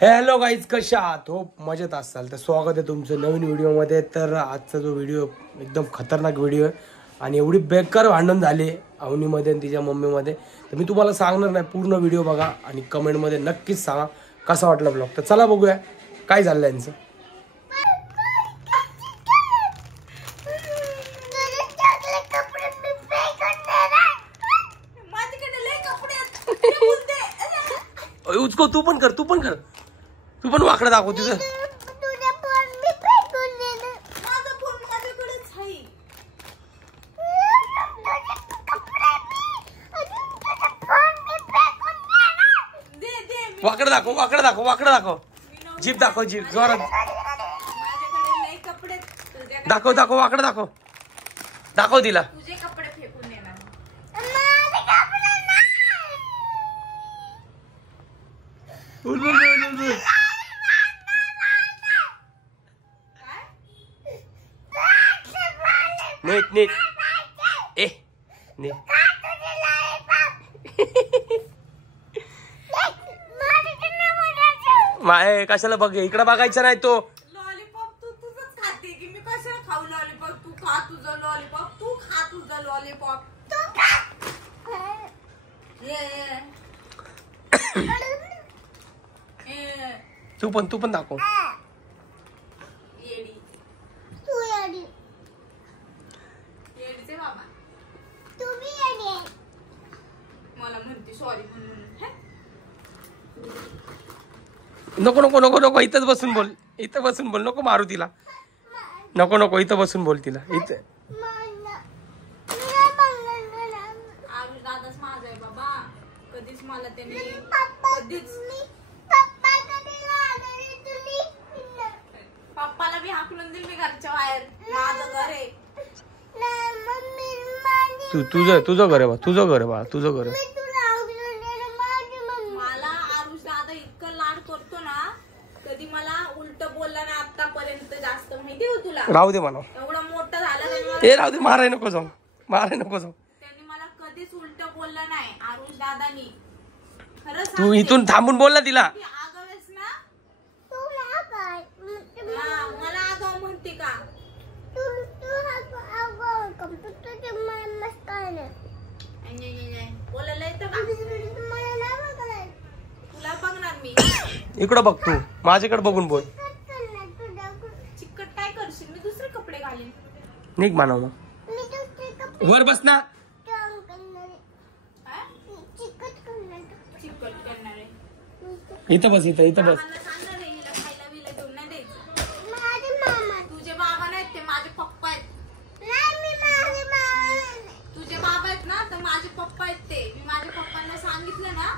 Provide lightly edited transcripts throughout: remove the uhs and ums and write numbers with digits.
Hello guys, कशा आहात? हो मजेत असाल तर स्वागत आहे तुमचं नवीन व्हिडिओमध्ये. तर आजचा जो व्हिडिओ एकदम खतरनाक व्हिडिओ आहे आणि एवढी बेकार भांडण झाली अवनीमध्ये आणि तिच्या मम्मीमध्ये, तर मी तुम्हाला सांगणार नाही. पूर्ण व्हिडिओ बघा आणि कमेंटमध्ये नक्कीच सांगा कसा वाटला ब्लॉग. तर चला बघूया काय झालं यांचं. उसको तू पण कर, तू पण वाकडं दाखव तुझं. वाकडं दाखव जीप दाखव, जीप जोरात दाखव वाकडं दाखव तिला. नीट ए नीट. माय कशाला बघ, इकडे बघायचं नाही. तो लॉलीपॉप तू तुझंच खाते की मी कशाला खाऊ लॉलीपॉप? तू खा तुझं लॉलीपॉप, तू खा तुझं लॉलीपॉप, तू खा. तू पण दाखव. येडी येडीचे बाबा, मला म्हणते सॉरी म्हणून. नको इथंच बसून बोल, नको मारू तिला. नको इथं बसून बोल तिला. इथं आरुष दादाच माझा आहे बाबा. कधीच मला त्यांनी पप्पाला बी हाकलून दिल मी घरच्या बाहेर. माझं घर आहे. तुझं घर आहे बा, तुझं घर आहे. मला आरुष दादा इतकं लाड करतो ना, कधी मला उलट बोलला ना आतापर्यंत. जास्त माहिती हो तुला. राहू दे मला, एवढा मोठा झाला ते राहू दे. माराय नको जाऊ. त्यांनी मला कधीच उलट बोललं नाही आरुष दादानी. खरंच तू इथून थांबून बोल ना तिला. आगावेस ना मला आगाव म्हणते का? बोलायला येतं का? तुला बघणार मी. इकडं बघ, तू माझ्याकडे बघून बोल. चिकट काय करशील? मी दुसरे कपडे घालीन. निघ मानव मग. वर बस ना. चिकट करणार आहे. इथं बस. सांगणार आहे हिला खायला बिला घेऊन नाही द्यायचं. तुझे बाबा नाहीत, ते माझे पप्पा आहेत. तुझे बाबा आहेत ना, तर माझे पप्पा आहेत ते. मी माझ्या पप्पांना सांगितलं ना,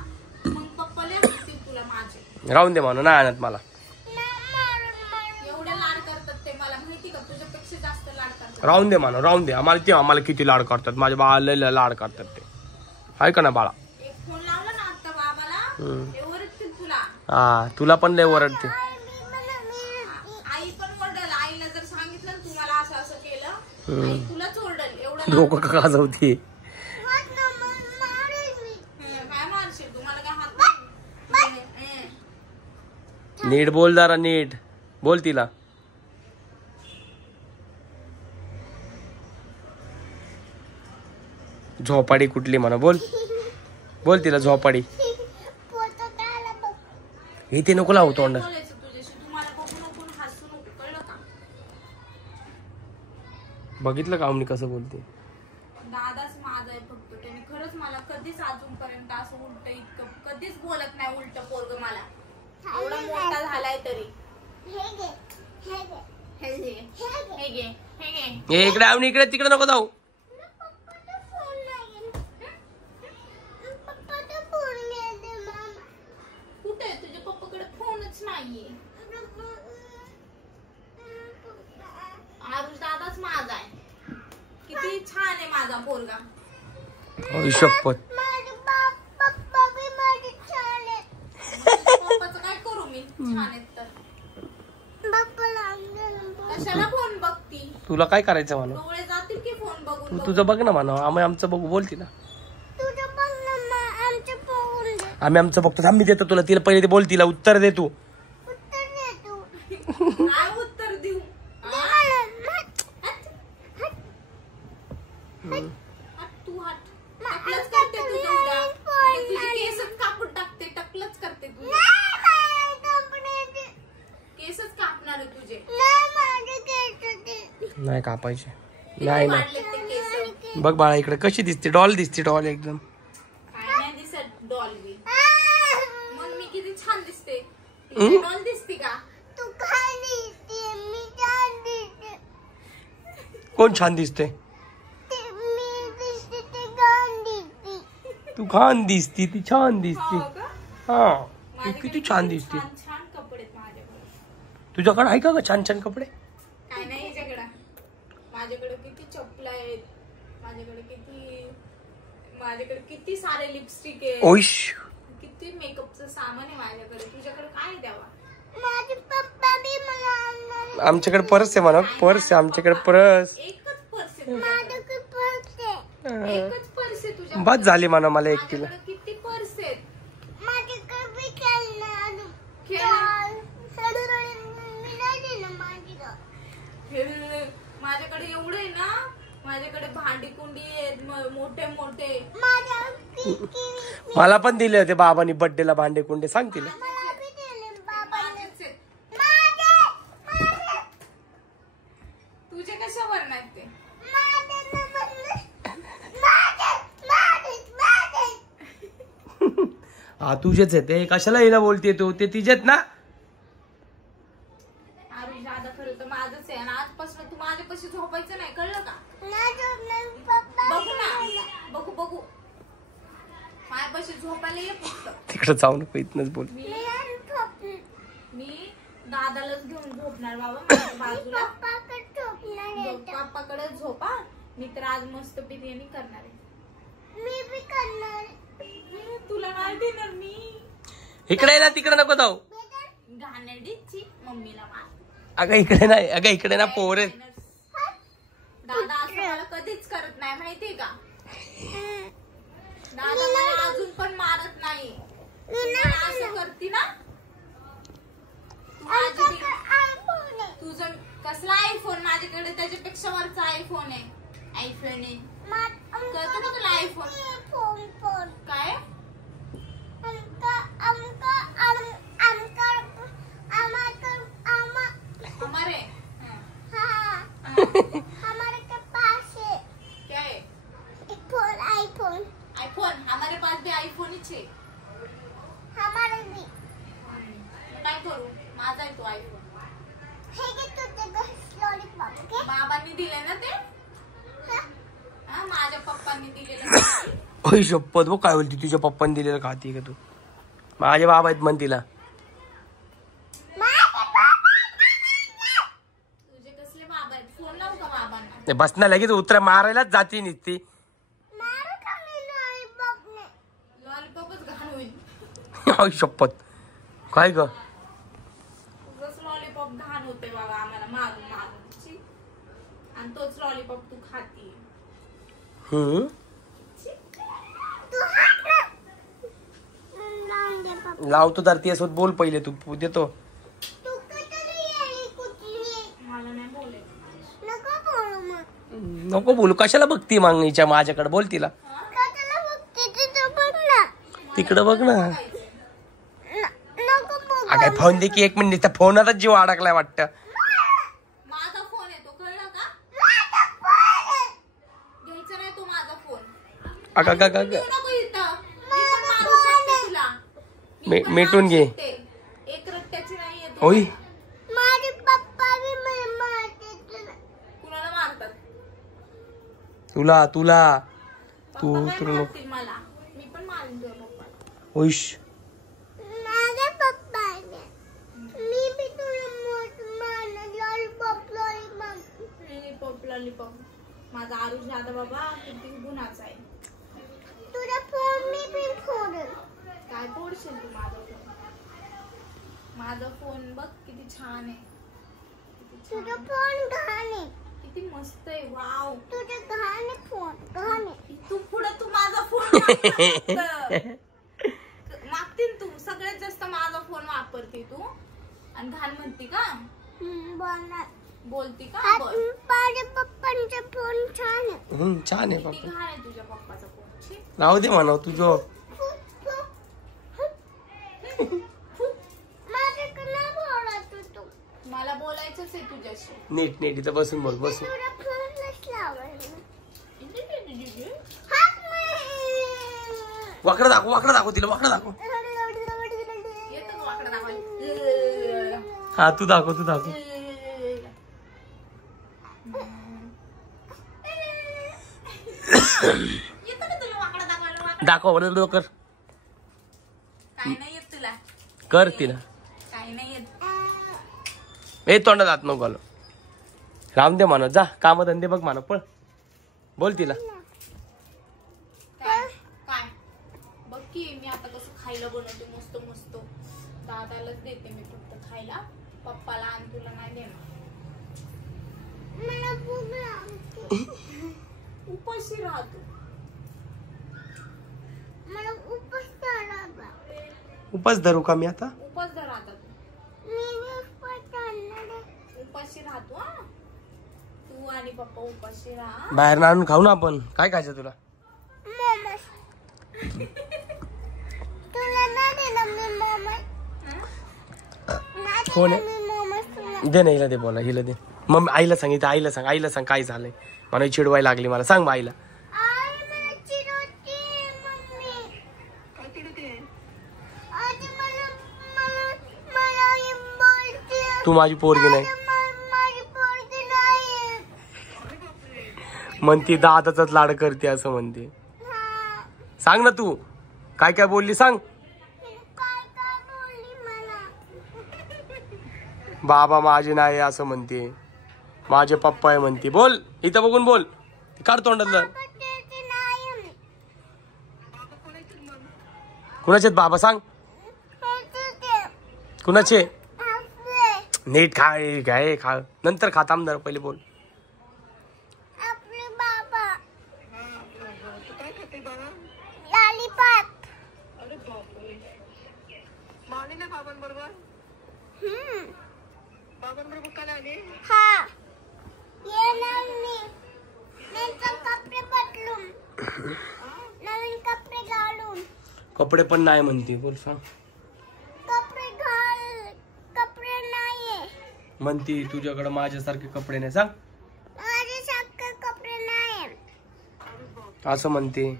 मग पप्पा लय म्हणतील तुला माझे. राहून दे मानव, नाही आणत मला. एवढे लाड करतात ते, मला माहिती का? तुझ्यापेक्षा जास्त लाड करतात. राहून दे मानव, राहून दे. आम्हाला किती लाड करतात. माझ्या बाळाला लय लाड करतात ते. आहे का ना बाळा? एक फोन लावला ना आता बाबाला, ते ओरडतील तुला. हा, तुला पण लय ओरडते. आई पण ओरडल. आईला जर सांगितलं ना तुम्हाला असं केलं, आई तुलाच ओरडल. एवढं डोकं का गाजवते. काय मारशील? तुम्हाला काय हात नाही? नीट बोल जरा, नीट बोल तिला. झोपाडी कुठली म्हणा, बोल तिला. झोपाडी इथे नको लावू तोंड. बोलायचं तुझ्याशी. तुम्हाला बघून हसू नको, कळलं का? बघितलं का आम्ही कसं बोलते. दादाच माझा आहे फक्त. त्याने खरंच मला कधीच अजूनपर्यंत असं उलट इतकं कधीच बोलत नाही. उलट पोरग मला एवढा मोठा झालाय तरी. इकडे आम्ही इकडे तिकडे नको जाऊ. कुठे तुझ्या पप्पाकडे फोनच नाहीये. आरुष दादाच माझा आहे. किती छान आहे माझा पोरगा. शपथ. पप्पाचं काय करू मी? छान आहेत तर. कशाला फोन बघती? तुला काय करायचं म्हणा? डोळे जातील की फोन बघून. तू तुझं बघ ना म्हणा, आम्ही आमचं बघू. बोल तिला. आम्ही आमचं बघतो. थांब मी देतो तुला. तिला पहिले ते बोल, तिला उत्तर दे तू. नाही कापायचे. नाही ना. वाढलेत ते केस. बघ बाळा इकडे कशी दिसते, डॉल दिसते, डॉल एकदम. काय नाही दिसत डॉल्बी. मग मी किती छान दिसते. डॉल दिसते का? तू काय दिसते? मी छान दिसते. कोण छान दिसते? मी दिसते ते छान दिसते. तू छान दिसती, ती छान दिसते. हो का? हा तू माझ्याकडे किती छान दिसते. छान छान कपडे आहेत माझ्याकडे. तुझ्याकडे आहे का ग छान छान कपडे? काय नाही ह्याच्याकडे. माझ्याकडे किती चपला आहेत. माझ्याकडे किती सारे लिपस्टिक आहे. ओइश. किती मेकअपचं सामान आहे माझ्याकडे. तुझ्याकडे काय द्यावा? माझे पप्पा बी मला आमच्याकडे पर्स आहे म्हणा, पर्स आहे आमच्याकडे पर्स. एकच पर्स आहे. माझ्याकडे पर्स आहे. एकच पर्स आहे तुझ्या. बस झाली म्हणा मला एक किलो. माझ्याकडे किती पर्स आहेत. माझ्याकडे बी माझ्याकडे एवढं आहे ना. माझ्याकडे भांडी कुंडी आहेत मोठे मोठे. मला पण दिले होते बाबांनी बर्थडेला भांडे कुंडे, सांग तिला. तुझे कशावर नाही ते? हा तुझेच आहे ते, कशाला हिला बोलते तू? ते तिचेत ना. अरे दादा खरं तर माझंच आहे. आणि आजपासून तू माझ्यापाशी झोपायचं नाही, कळलं का? बघू ना, बघू माझ्यापाशी झोपायला ये फक्त. तिकडे जाऊ नको, इथनच बोल. मी दादालाच घेऊन झोपणार बाबा माझ्या बाजूला. पप्पाकडे झोपा. मी तर आज मस्त बिर्याणी करणार आहे. मी बी करणार. तुला नाही देणार मी. इकडे ना, तिकडे नको जाऊ. घाणेरडीची मम्मीला मार. अगं इकडे नाही, अगं इकडे ना पोर आहेत. दादा असं मला कधीच करत नाही माहितीये का? दादा मला अजून पण मारत नाही. असं करती ना. तुझं कसला आयफोन? माझ्याकडे त्याच्यापेक्षा वरचा आयफोन आहे. आयफोन आहे. कळतं का तुला आयफोन? काय? हमारे हमारे के पास है क्या है? आईफोन हमारे पास भी आईफोन ही है. हमारे भी. काय करू? माझा आहे तो आईफोन. बाबांनी दिले ना ते. माझ्या पप्पांनी दिलेलं. ओय शपथ, वो काय बोलती? तुझ्या पप्पांनी दिलेलं खाती का तू? माझे बाबा आहेत म्हण तिला. तुझे कसले बाबा आहेत? फोन लावू का बाबांना? ते बस ना, लगेच उतरा मारायलाच जाती निसती. लॉलीपॉपच घाण होईल. ओय शपथ, काय ग? तुझंच लॉलीपॉप घाण होते बाबा आम्हाला मारून मारून. आणि तोच लॉलीपॉप तू खाती. लावतो तर ती असोत, बोल पहिले तू देतो. मला नाही बोलायचं. नको बोलू, कशाला बघती मागणीच्या माझ्याकडे? बोल तिला. तिकडे बघ ना. काय फोन दे की, एक मिनिट. त्या फोनातच जीव अडकलाय वाटतं. माझा फोन आहे तो, कळलं का? घ्यायचा नाही तो माझा फोन. अगं नको इथं. मी पण मारू शकते तुला. मी पण मिटून मारू घे. शकते. एक रट्ट्याची नाहीये तो. ओय माझे पप्पा बी मला मारतात. कुणाला मारतात? तुला पप्पा काय मारतील मला? मी पण मारून तुझ्या पप्पाला. ओइश. माझ्या पप्पाने मी बी तुला मारणार. लॉलीपॉप. माझा आरुष दादा बाबा किती गुणाचा आहे. तुझा फोन मी पण फोडेल. काय फोडशील तू माझा फोन? माझा फोन बघ किती छान आहे. तुझा फोन घाण आहे. किती मस्त आहे. वाव. तुझा घाण आहे फोन. घाण आहे. तू पुढे तू माझा फोन मागतील. तू सगळ्यात जास्त माझा फोन वापरते तू. आणि घाण म्हणती का? बोलती का? माझ्या पप्पांचा फोन छान आहे. छान आहे किती पप्पा. घाण आहे तुझ्या पप्पाचा फोन. राहू दे म्हणा तुझं. मला बोलायचंच आहे तुझ्याशी. बोलशील. नीट नीट इथं बसून बोल बसून. वाकडं दाखव तिला वाकडं दाखव. येतं का वाकडं दाखवायला? हा तू दाखव येतं का तुला वाकडं दाखवायला? दाखव कर काय नाही येत तुला, कर तिला. काय नाही येत. ए तोंडात हात नको घालू. राम दे म्हणत जा, काम धंदे बघ म्हणत पळ. बोल तिला. काय काय बघ की मी आता कसं खायला बनवते मस्त मस्त. दादालाच देते मी फक्त खायला, पप्पाला आणि तुला नाही देणार. उपाशी राहतो. उपास धरू का मी आता? उपास धर आता उपाशी राहतो. हा तू आणि पप्पा उपाशी राहा. बाहेर आणून खाऊ ना आपण. काय खायचं तुला? कोण आहे? दे ना हिला दे, बोला हिला दे. मग आईला सांगितलं, आईला सांग काय झालंय. मला चिडवायला लागली, मला सांग मग आईला. तू माझी पोरगी नाही म्हणती, दादाचाच लाड करते असं म्हणते. सांग ना तू काय काय बोलली, सांग. बाबा माझे नाही असं म्हणते, माझे पप्पा आहे म्हणते. बोल इथं बघून बोल. काढ तोंडातलं. कुणाचे बाबा सांग, कुणाचे? नीट काय खा नंतर खाता आमदार, पहिले बोल. कपडे पण नाही म्हणते, बोल सांग. म्हणती तुझ्याकडे माझ्यासारखे कपडे नाही, सांग. असं म्हणते.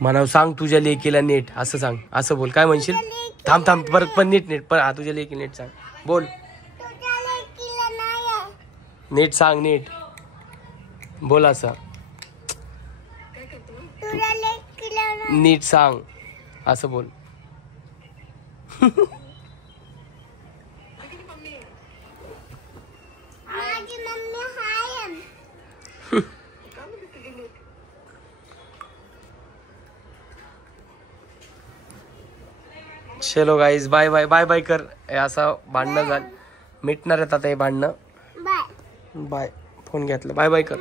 म्हणाव सांग तुझ्या लेकीला नीट असं सांग, असं बोल. काय म्हणशील? थांब परत पण नीट पण. हा तुझ्या लेकी नीट सांग, बोल नीट सांग, नीट बोल असं. नीट सांग असं बोल. चलो guys, bye bye bye bye कर. हे असं भांडणं झालं, मिटणार आहेत आता हे भांडणं. बाय. फोन घेतलं, बाय बाय कर.